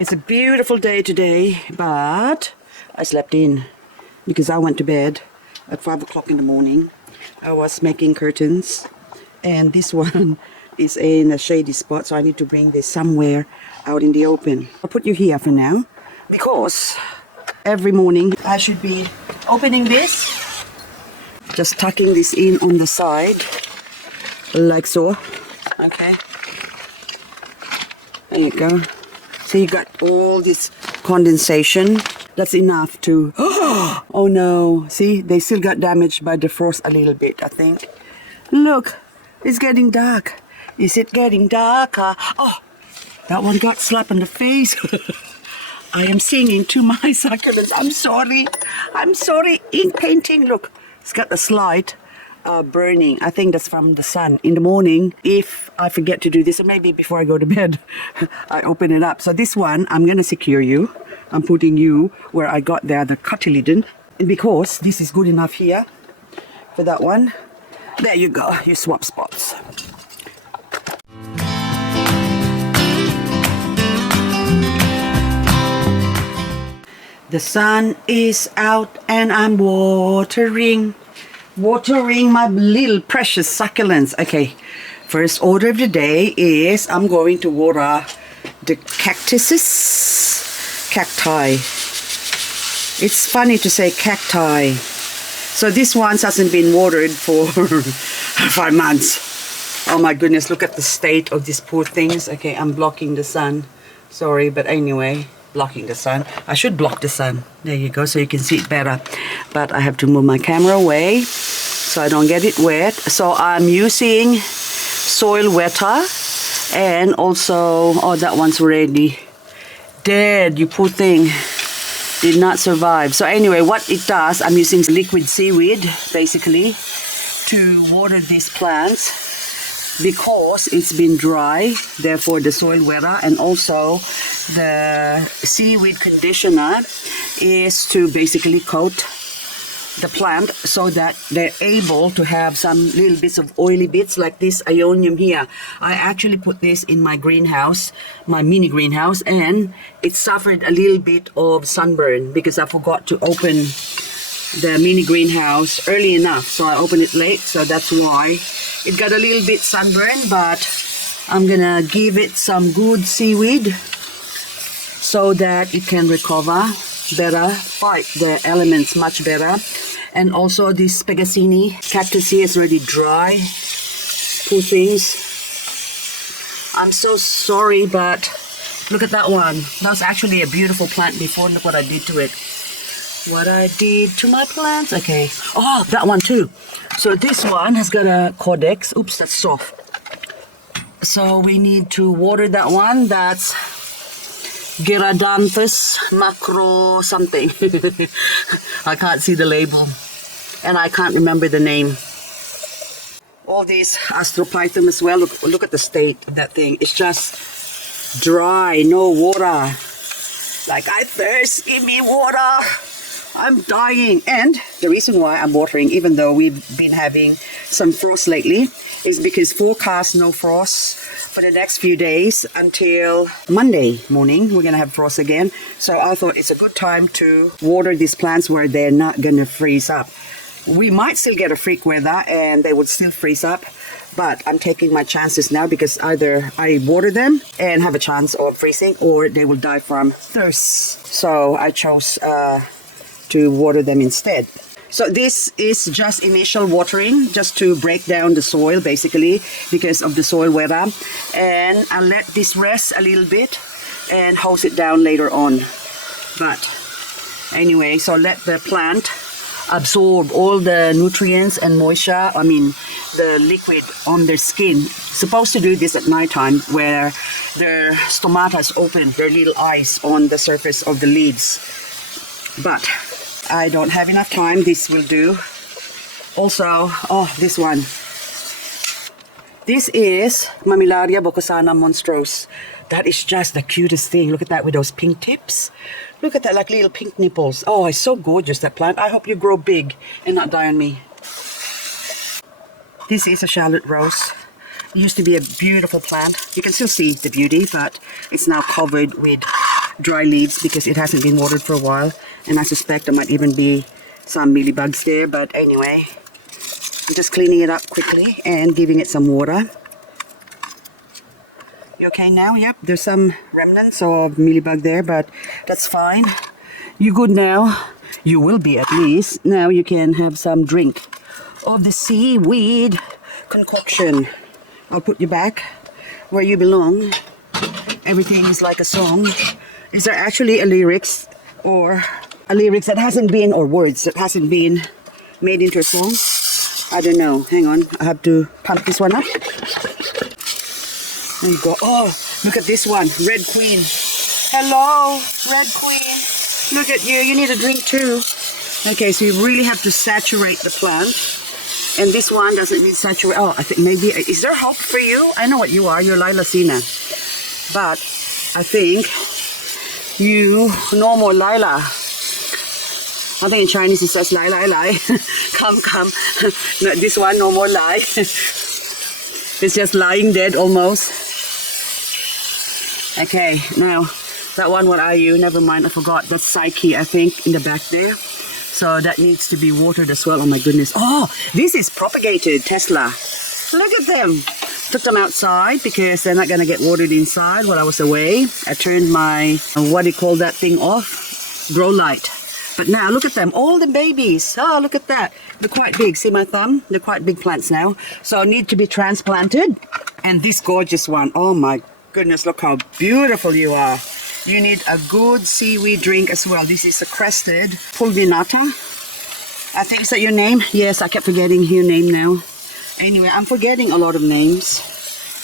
It's a beautiful day today, but I slept in because I went to bed at 5 o'clock in the morning. I was making curtains, and this one is in a shady spot, so I need to bring this somewhere out in the open. I'll put you here for now because every morning I should be opening this, just tucking this in on the side like so. Okay, there you go. So you got all this condensation. That's enough to... Oh no, see, they still got damaged by the frost a little bit, I think. Look, it's getting dark. Is it getting darker? Oh, that one got slapped in the face. I am singing to my succulents. I'm sorry. I'm sorry. Ink painting. Look, it's got the slide burning. I think that's from the sun. In the morning, if I forget to do this, or maybe before I go to bed, I open it up. So this one, I'm going to secure you. I'm putting you where I got there, the cotyledon. And because this is good enough here for that one, there you go, your swap spots. The sun is out and I'm watering my little precious succulents. Okay, first order of the day is I'm going to water the cacti. It's funny to say cacti. So this one hasn't been watered for 5 months. Oh my goodness, look at the state of these poor things. Okay, I'm blocking the sun. Sorry, but anyway, blocking the sun. I should block the sun. There you go, so you can see it better. But I have to move my camera away so I don't get it wet. So I'm using soil wetter, and also, oh, that one's already dead, you poor thing. Did not survive. So anyway, what it does, I'm using liquid seaweed basically to water these plants because it's been dry, therefore the soil wetter, and also the seaweed conditioner is to basically coat the plant so that they're able to have some little bits of oily bits like this ionium here. I actually put this in my greenhouse, my mini greenhouse, and it suffered a little bit of sunburn because I forgot to open the mini greenhouse early enough. So I opened it late, so that's why it got a little bit sunburned, but I'm gonna give it some good seaweed so that it can recover better, fight the elements much better. And also this Spagassini cactus here is already dry. Poor things. I'm so sorry, but look at that one. That was actually a beautiful plant before. Look what I did to it. What I did to my plants. Okay. Oh, that one too. So this one has got a cordex. Oops, that's soft. So we need to water that one. That's Gyradanthus macro something. I can't see the label and I can't remember the name. All these astrophytum as well. Look at the state of that thing. It's just dry, no water. Like, I thirst, give me water. I'm dying. And the reason why I'm watering, even though we've been having some frost lately, is because forecast no frost for the next few days until Monday morning. We're gonna have frost again. So I thought it's a good time to water these plants where they're not gonna freeze up. We might still get a freak weather and they would still freeze up, but I'm taking my chances now because either I water them and have a chance of freezing or they will die from thirst. So I chose to water them instead. So this is just initial watering, just to break down the soil basically because of the soil weather. And I'll let this rest a little bit and hose it down later on. But anyway, so let the plant absorb all the nutrients and moisture, I mean the liquid on their skin. Supposed to do this at night time where their stomata is open, their little eyes on the surface of the leaves. But I don't have enough time. This will do. Also, oh, this one. This is Mammillaria bocosana monstros. That is just the cutest thing. Look at that with those pink tips. Look at that, like little pink nipples. Oh, it's so gorgeous, that plant. I hope you grow big and not die on me. This is a Charlotte rose. It used to be a beautiful plant. You can still see the beauty, but it's now covered with dry leaves because it hasn't been watered for a while. And I suspect there might even be some mealybugs there. But anyway, I'm just cleaning it up quickly and giving it some water. You okay now? Yep, there's some remnants of mealybug there, but that's fine. You good now? You will be at least. Now you can have some drink of the seaweed concoction. I'll put you back where you belong. Everything is like a song. Is there actually a lyrics or a lyrics that hasn't been, or words that hasn't been made into a song? I don't know. Hang on. I have to pump this one up. There you go. Oh, look at this one. Red Queen. Hello, Red Queen. Look at you. You need a drink too. Okay, so you really have to saturate the plant. And this one doesn't need saturate. Oh, I think maybe, is there hope for you? I know what you are. You're Lilacina. But I think you no more Lila. I think in Chinese it says Lai Lai Lai. Come, come. No, this one no more Lai. It's just lying dead almost. Okay, now that one, what are you? Never mind, I forgot. That's Psyche, I think, in the back there. So that needs to be watered as well. Oh my goodness. Oh, this is propagated Tesla. Look at them. Took them outside because they're not going to get watered inside while I was away. I turned my, what do you call that thing off? Grow light. But now look at them, all the babies. Oh, look at that. They're quite big. See my thumb? They're quite big plants now. So need to be transplanted. And this gorgeous one. Oh my goodness, look how beautiful you are. You need a good seaweed drink as well. This is a crested pulvinata. I think, is that your name? Yes, I kept forgetting your name now. Anyway, I'm forgetting a lot of names.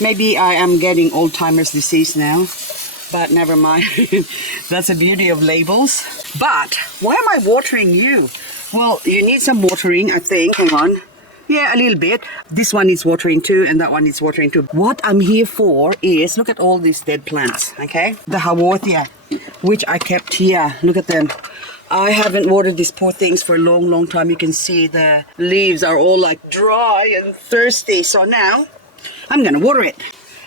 Maybe I am getting old-timers disease now. But never mind. That's the beauty of labels. But why am I watering you? Well, you need some watering, I think. Hang on. Yeah, a little bit. This one needs watering too, and that one needs watering too. What I'm here for is, look at all these dead plants, okay? The Haworthia, which I kept here. Look at them. I haven't watered these poor things for a long, long time. You can see the leaves are all like dry and thirsty. So now I'm gonna water it.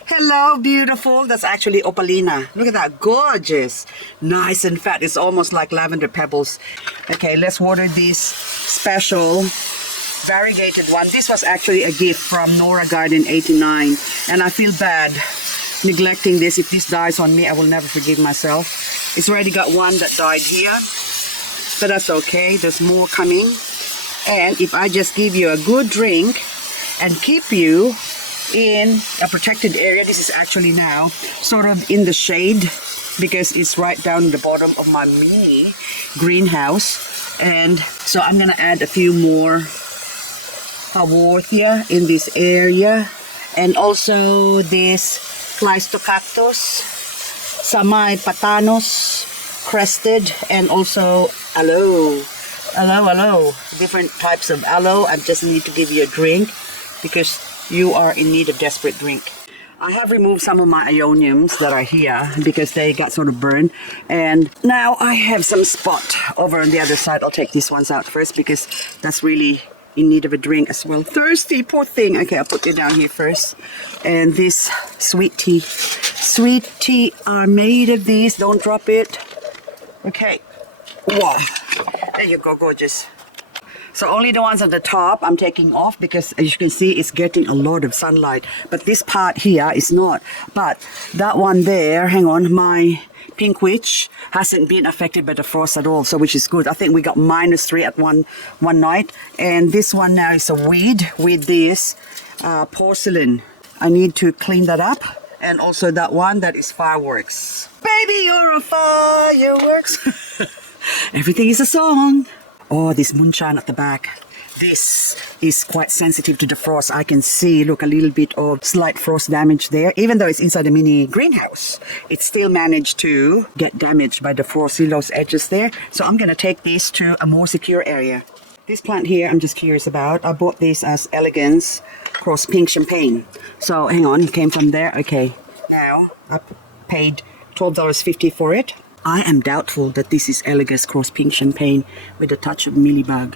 Hello, beautiful. That's actually opalina. Look at that, gorgeous. Nice and fat. It's almost like lavender pebbles. Okay, let's water this special variegated one. This was actually a gift from Nora Garden 89. And I feel bad neglecting this. If this dies on me, I will never forgive myself. It's already got one that died here. But that's okay. There's more coming. And if I just give you a good drink and keep you in a protected area, this is actually now sort of in the shade because it's right down the bottom of my mini greenhouse. And so I'm gonna add a few more Haworthia in this area, and also this Cleistocactus, Samay Patanos, crested, and also aloe. Different types of aloe. I just need to give you a drink because you are in need of desperate drink. I have removed some of my Ioniums that are here because they got sort of burned. And now I have some spot over on the other side. I'll take these ones out first because that's really in need of a drink as well. Thirsty, poor thing. Okay, I'll put it down here first. And this sweet tea. Sweet tea are made of these. Don't drop it. Okay. Wow. There you go, gorgeous. So only the ones at the top I'm taking off because as you can see it's getting a lot of sunlight. But this part here is not. But that one there, hang on, my pink witch hasn't been affected by the frost at all, so which is good. I think we got -3 at one night. And this one now is a weed with this porcelain. I need to clean that up. And also that one that is fireworks. Baby, you're a fireworks. Everything is a song. Oh, this moonshine at the back. This is quite sensitive to the frost. I can see, look, a little bit of slight frost damage there. Even though it's inside a mini greenhouse, it still managed to get damaged by the frost. See those edges there? So I'm going to take this to a more secure area. This plant here, I'm just curious about. I bought this as Elegance Cross Pink Champagne. So hang on, it came from there. Okay, now I paid $12.50 for it. I am doubtful that this is Elegance Cross Pink Champagne with a touch of mealybug.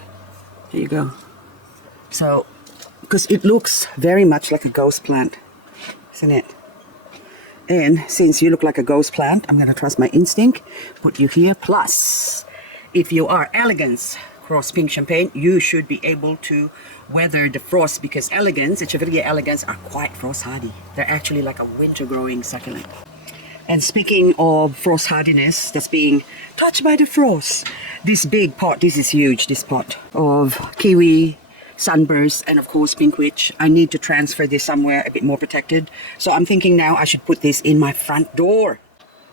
There you go. So, because it looks very much like a ghost plant, isn't it? And since you look like a ghost plant, I'm gonna trust my instinct, put you here. Plus, if you are Elegance cross pink champagne, you should be able to weather the frost, because Elegance, Echeverria Elegance, are quite frost hardy. They're actually like a winter growing succulent. And speaking of frost hardiness that's being touched by the frost, this big pot, this is huge, this pot of kiwi, sunburst, and of course pink witch. I need to transfer this somewhere a bit more protected. So I'm thinking now I should put this in my front door.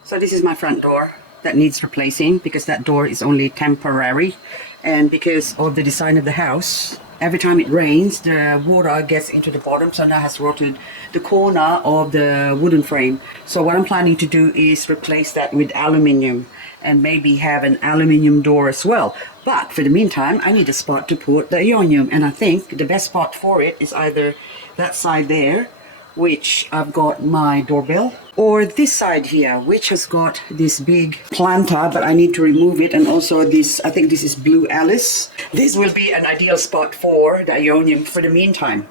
So this is my front door that needs replacing, because that door is only temporary. And because of the design of the house, every time it rains, the water gets into the bottom, so now has rotted the corner of the wooden frame. So what I'm planning to do is replace that with aluminium, and maybe have an aluminium door as well. But for the meantime, I need a spot to put the Ionium, and I think the best spot for it is either that side there, which I've got my doorbell, or this side here, which has got this big planter, but I need to remove it, and also this, I think this is Blue Alice. This will be an ideal spot for the Ionium for the meantime,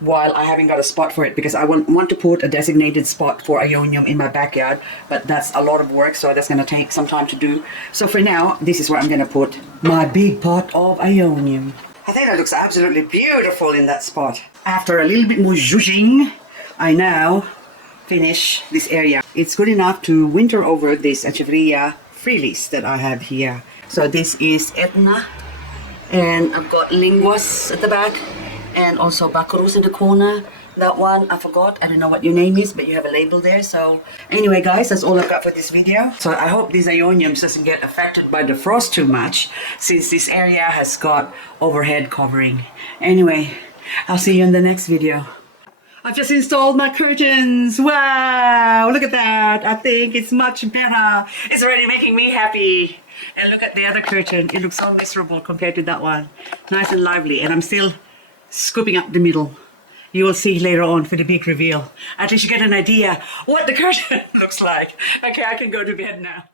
while I haven't got a spot for it, because I want to put a designated spot for Ionium in my backyard, but that's a lot of work, so that's going to take some time to do. So for now, this is where I'm going to put my big pot of Ionium. I think that looks absolutely beautiful in that spot. After a little bit more zhuzhing, I now finish this area. It's good enough to winter over this Echeverria Freelis that I have here. So this is Etna, and I've got Linguas at the back, and also Baccarus in the corner. That one, I forgot, I don't know what your name is, but you have a label there. So anyway guys, that's all I've got for this video. So I hope these Ioniums doesn't get affected by the frost too much, since this area has got overhead covering. Anyway, I'll see you in the next video. I've just installed my curtains. Wow, look at that. I think it's much better. It's already making me happy. And look at the other curtain. It looks so miserable compared to that one. Nice and lively. And I'm still scooping up the middle. You will see later on for the big reveal. At least you get an idea what the curtain looks like. Okay, I can go to bed now.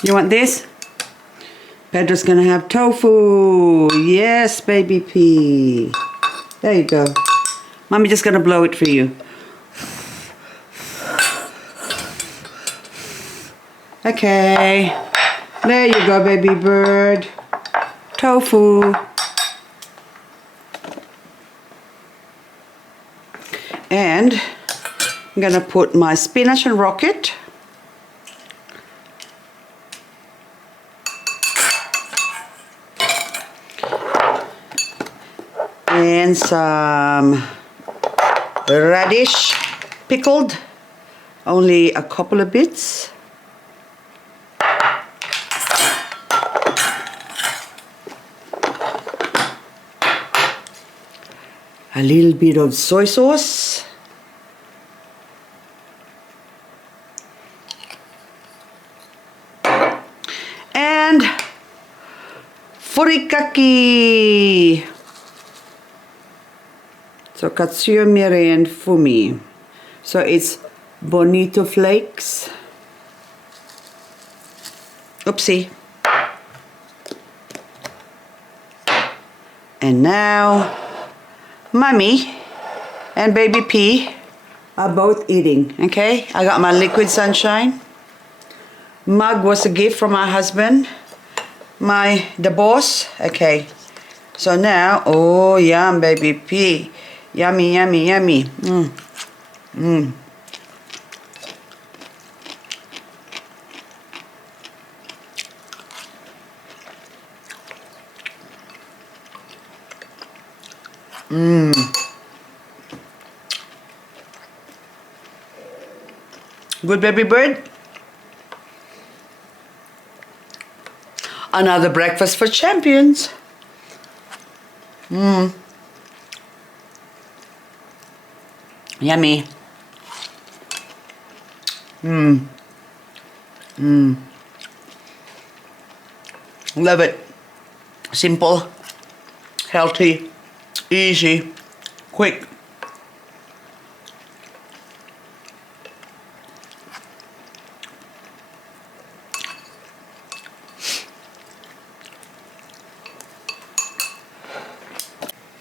You want this? Pedro's gonna have tofu. Yes, baby pea. There you go. Mommy just gonna blow it for you. Okay. There you go, baby bird. Tofu. And I'm gonna put my spinach and rocket. And some radish pickled, only a couple of bits. A little bit of soy sauce. And furikake. So katsuyomiri and fumi. So it's bonito flakes. Oopsie. And now Mommy and baby P are both eating. Okay, I got my liquid sunshine. Mug was a gift from my husband. The boss. Okay. So now, oh yum, baby P. Yummy, yummy, yummy. Mmm. Mmm. Mmm. Good, baby bird. Another breakfast for champions. Mmm. Yummy. Love it. Simple, healthy, easy, quick.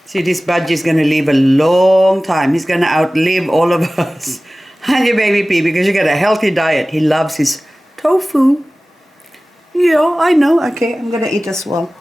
See, this budgie is going to live a long time. He's going to outlive all of us. And your baby pea, because you got a healthy diet. He loves his tofu. Yeah, I know. Okay, I'm going to eat as well.